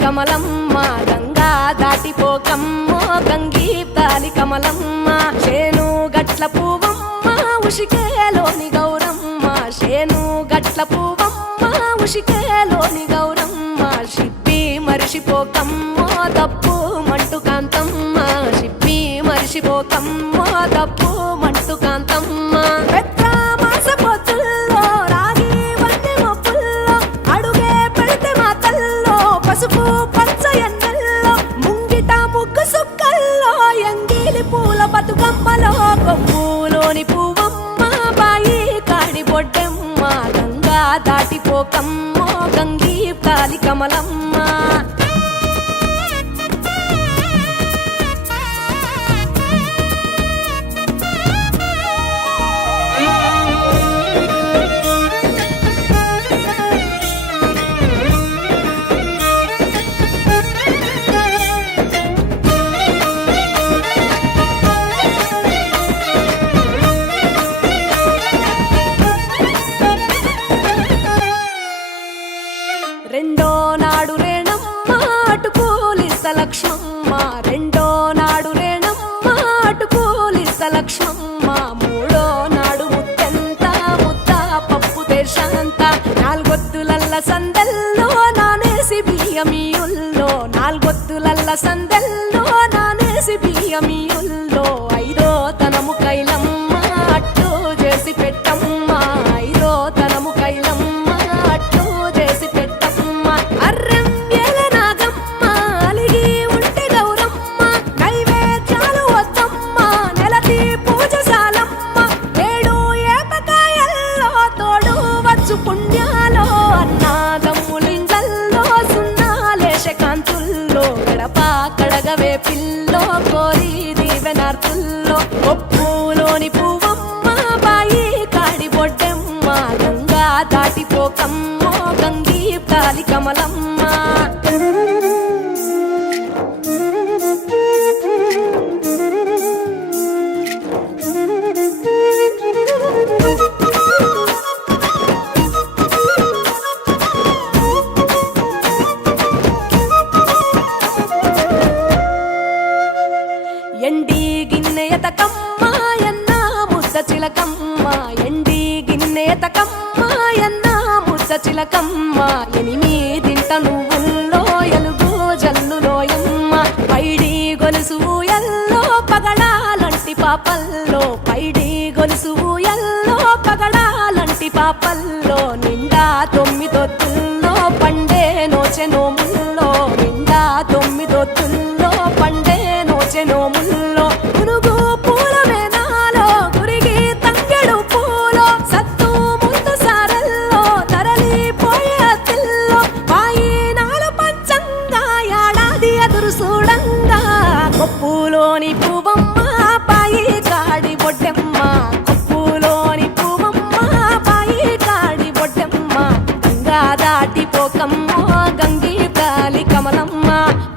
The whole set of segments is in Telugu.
కమలమ్మ గంగా దాటిపోకమ్మో గంగీతాలి కమలమ్మ చేను గట్ల పువ్వమ్మ ఉషికేలోని గౌరమ్మ చేను గట్ల పువ్వమ్మ ఉషికేలోని గౌరమ్మ షిప్పి మరిషిపోకమ్మో తప్పు మంటు కాంతమ్మ షిప్పి మరిషిపోకమ్మో తప్పు మంటు కాంతమ్మ బతుకమ్మలో కొమ్ములోని పువ్వమ్మ బాయి కాడి బొడ్డమ్మ గంగా దాటిపోకమ్మో గంగీ కాలి కమలమ్మ రెండో నాడు రేణమ్మ లక్ష్మమ్మ, రెండో నాడు రేణమ్మ అటుకులిస్త లక్ష్మమ్మ, మూడో నాడు ముత్తెంత ముద్ద పప్పు దేశంత, నాలుగొత్తులల్ల సందెల్లో నానేసి బియ్యమియుల్లో, నాలుగొత్తులల్ల సందెల్లో నానేసి బియ్యమియుల్లో, ఐదో తనము కైలమ్మ అట్టు చేసి పెట్టమ్మ, ఐదో తనము కైలమ్మ అట్టు చేసి పెట్టమ్మ, అర్రెం ఏల నాగమ్మ అలిగి ఉంటే గౌరమ్మ, నైవేద్యాలు వద్దమ్మ నెలతి పూజశాలమ్మ, ఏడు ఏపకాయల్లో తోడు వచ్చు పుణ్యాలో, అన్నాగమ్ములింగల్లో సున్నాలేశ కాంతుల్లో, గడప కడగవే పిల్లో కోరి దీవెనార్తుల్లో, ఒప్పులోని పువ్వమ్మ బాయి కాడి బొడ్డెమ్మ, గంగా దాటిపోకమ్మో గంగీ కాలి కమలమ్మ. ఎండి గిన్నెయతకమ్మ ఎన్న ముద్ద చిలకమ్మ, ఎండి గిన్నెయతకమ్మ ఎన్న ముద్ద చిలకమ్మ, ఎనిమిదింట నువ్వుల్లో ఎలుగు జల్లులోయమ్మ, పైడి గొలుసు ఎల్లో పగడాలంటి పాపల్లో, పైడి గొలుసు ఎల్లో పగడాలంటి పాపల్లో, నిండా తొమ్మిదొత్తుల్లో పండే నోచె నోముల్లో, నిండా తొమ్మిదొత్తుల్లో పండే నోచె నోముల్లో, పునుగు పూల వేనాలో గురిగి తంగెడు పూలో, సత్తు ముందు సారల్లో తరలిపోయే అత్తిల్లో, వాయినాలు పంచంగా ఏడాది ఎదురు చూడంగా, కొప్పులోని పువ్వమ్మ బాయి కాడి బొడ్డెమ్మ, కొప్పులోని పువ్వమ్మ బాయి కాడి బొడ్డెమ్మ, గంగా దాటిపోకమ్మో గంగీ కాలి కమలమ్మ,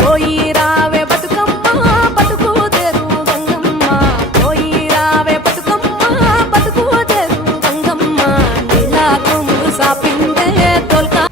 పోయి రావే బతుకమ్మ బతుకు తెరు గంగమ్మ, పోయి రావే బతుకమ్మ బతుకు తెరు గంగమ్మ, నీలా కుంగు సాపిందే తోల్కా.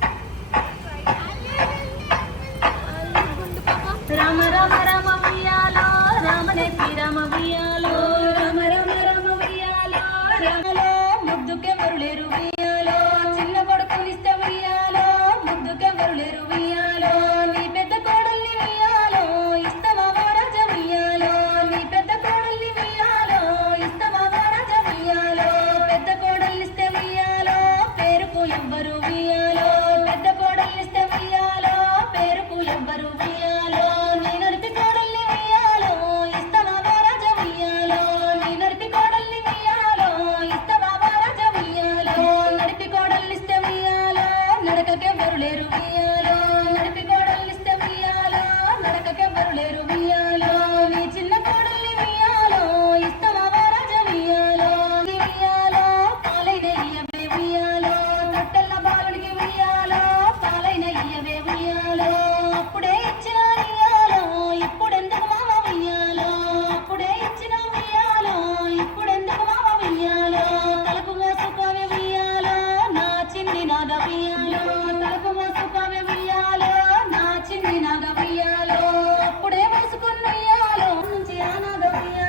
రామ రామ రామ ఉయ్యాలో రామనేతి రామ ఉయ్యాలో, రామ రామ రామ ఉయ్యాలో రామలో ముద్దుకే మరులేరు ఉయ్యాలో, చిన్న కొడుకునిస్తే ఉయ్యాలో ముద్దుకే మరులేరు ఉయ్యాలో, నీ పెద్ద కోడల్ని ఉయ్యాలో ఇస్తవా రాజ ఉయ్యాలో, నీ పెద్ద కోడల్ని ఉయ్యాలో ఇస్తవా రాజ ఉయ్యాలో, పెద్ద కోడల్నిస్తే ఉయ్యాలో పేరుకు ఎవ్వరు ఉయ్యాలో, పెద్ద కోడల్నిస్తే ఉయ్యాలో పేరుకు ఎవ్వరు ఉయ్యాలో, నీ నడిపి కోడల్ని ఉయ్యాలో ఇస్తవా రాజ ఉయ్యాలో, నీ నడిపి కోడల్ని ఉయ్యాలో ఇస్తవా రాజ ఉయ్యాలో, నడిపి కోడల్నిస్తే ఉయ్యాలో నడకకెవ్వరు లేరు ఉయ్యాలో, నడిపి కోడల్నిస్తే ఉయ్యాలో నడకకెవ్వరు లేరు ఉయ్యాలో, నీ చిన్న కోడల్ని ఉయ్యాలో ఇస్తవా రాజ ఉయ్యాలో, నీ ఉయ్యాలో పాలైన ఇయ్యవే ఉయ్యాలో, తొట్టెల్ల బాలుడికి ఉయ్యాలో పాలైన ఇయ్యవే ఉయ్యాలో, అప్పుడే ఇచ్చిన ఉయ్యాలో ఇప్పుడెందుకు మావ ఉయ్యాలో, అప్పుడే ఇచ్చిన ఉయ్యాలో ఇప్పుడెందుకు మావ ఉయ్యాలో, తలకు మోసుకోవే ఉయ్యాలో నా చిన్ని నాగ ఉయ్యాలో, తలకు మోసుకోవే ఉయ్యాలో నా చిన్ని నాగ ఉయ్యాలో, అప్పుడే మోసుకున్న ఉయ్యాలో నుంచి ఆ నాగ ఉయ్యాలో.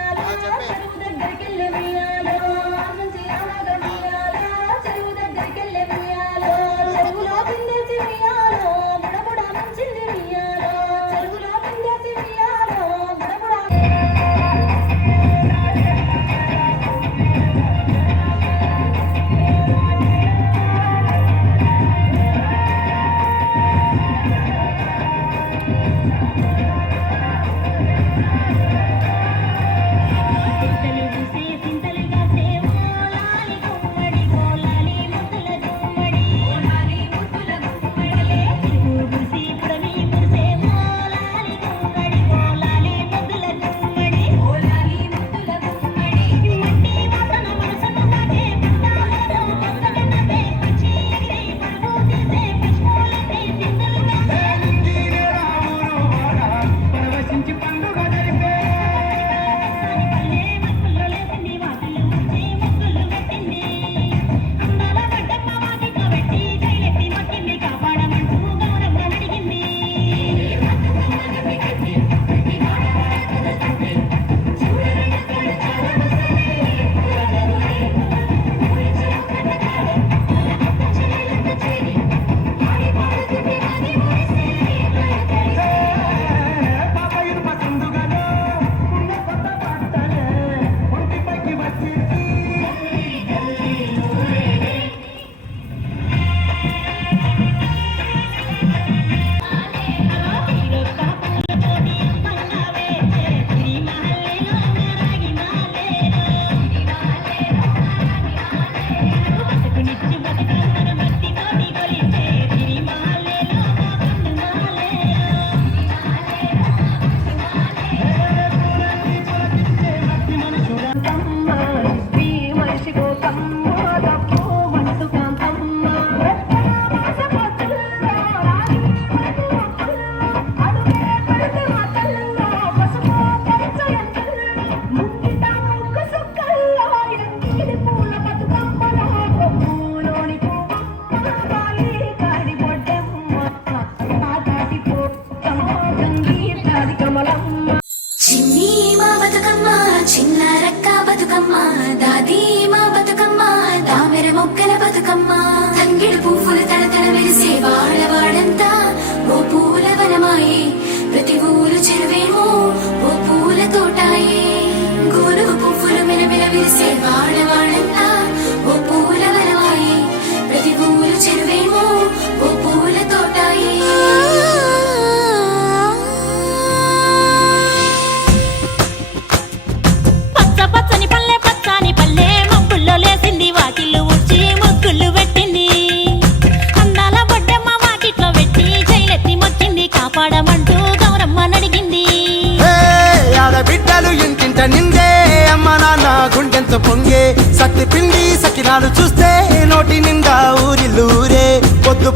చిన్న రక్క బతుకమ్మ దాది మా బతుకమ్మ దామెర మొక్కల బతుకమ్మ తంగిడు పువ్వులు తడతడ వెలిసే వాడవాడంతా ఓ పూల వనమాయే ప్రతి ఊరు చెరువేమో ఓ పూల తోటాయే గోరు పువ్వులు మెలమెల విరిసే వాడవాడంతా ఓ పూల వనమాయే ప్రతి ఊరు చెరువేమో ఓ పూల తోటాయే పచ్చని పల్లె మబ్బుల్లో లేసింది వాకిళ్ళు ఊడ్చి ముగ్గులు పెట్టింది అందాల బొడ్డమ్మ వాకిట్లో పెట్టి జైలెత్తి మొక్కింది కాపాడమంటూ గౌరమ్మ నడిగింది ఆడబిడ్డలు ఇంటింట నిందే అమ్మ నాన్న గుండెంత పొంగే సత్తి పిండి సకినాలు చూస్తే నోటి నిండా ఊరిల్లూరే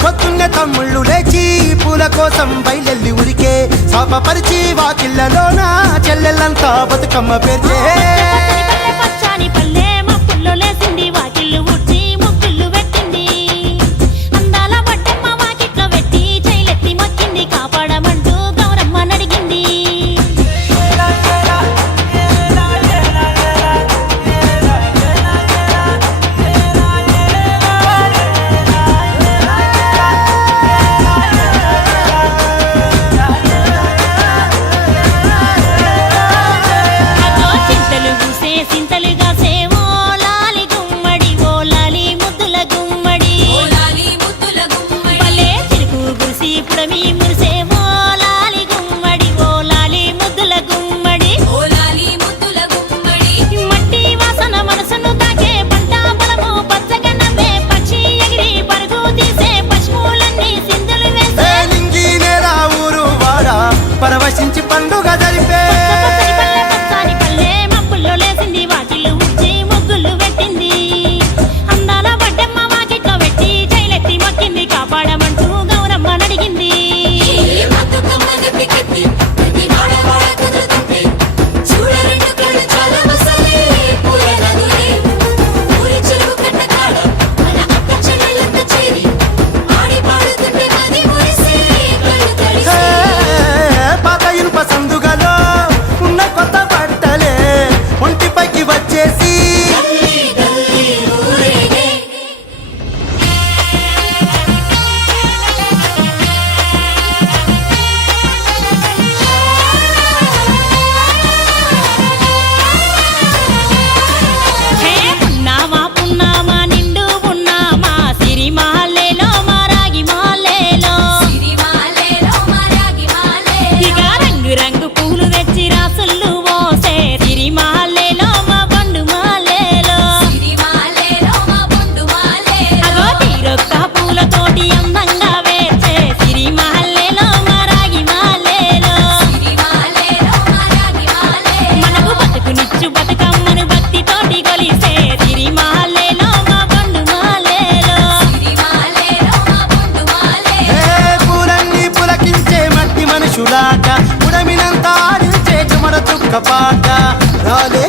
పొద్దున్నే తమ్ముళ్ళు లేచి పూల కోసం బయలెల్లి ఉరికే శాపపరిచి వాకిళ్ళలోన చెల్లెళ్ళంతా బతుకమ్మ పేర్చే పచ్చని పల్లె మబ్బుల్లో లేసింది వాకిళ్ళు ఊడ్చి ముగ్గులు పెట్టింది అందాల బొడ్డమ్మ వాకిట్లో పెట్టి జైలెత్తి మొక్కింది కాపాడమంటూ గౌరమ్మ నడిగింది సింతలుగా సేవో లాలి గుమ్మడి ఓ లాలి ముద్దుల గుమ్మడి భలే చిరుకు గురిసి పుడమి మురిసేవో లాలి గుమ్మడి ఓ లాలి ముద్దుల గుమ్మడి మట్టి వాసన మనసును తాకే పంట పొలము పచ్చగా నవ్వే పక్షి ఎగిరి పరుగు తీసే పశువులన్నీ సింధులు వేసే నింగి నేరా ఊరు వాడా పరవశించి పండుగ జరిపే పచ్చని పల్లె మబ్బుల్లో లేసింది వాకిళ్ళు ఊడ్చి ముగ్గులు పెట్టింది అందాల బొడ్డమ్మ వాకిట్లో పెట్టి జైలెత్తి మొక్కింది కాపాడమంటూ గౌరమ్మ నడిగింది పాత ఇనుప సందుగలో ఉన్న కొత్త బట్టలే ఒంటిపైకి వచ్చేసి హే పున్నామా నిండు పున్నామా సిరి మహల్లేలో మా రాగి మహల్లేలో ఇక రంగు రంగు పూలు తెచ్చి రాసుళ్ళు పోసే సిరి మహల్లేలో మా బండు మహల్లేలో అగో తీరొక్క పూలతోటి అందంగా వేచే సిరి మహల్లేలో మా రాగి మహల్లేలో మనకు బతుకునిచ్చు బతుకమ్మను భక్తితోటి కొలిసే సిరి మహల్లేలో మా బండు మహల్లేలో పూలన్నీ పులకించే మట్టి మనుషులాట ఉడమినంత ఆడించే చుమర చుక్క పాట రాలే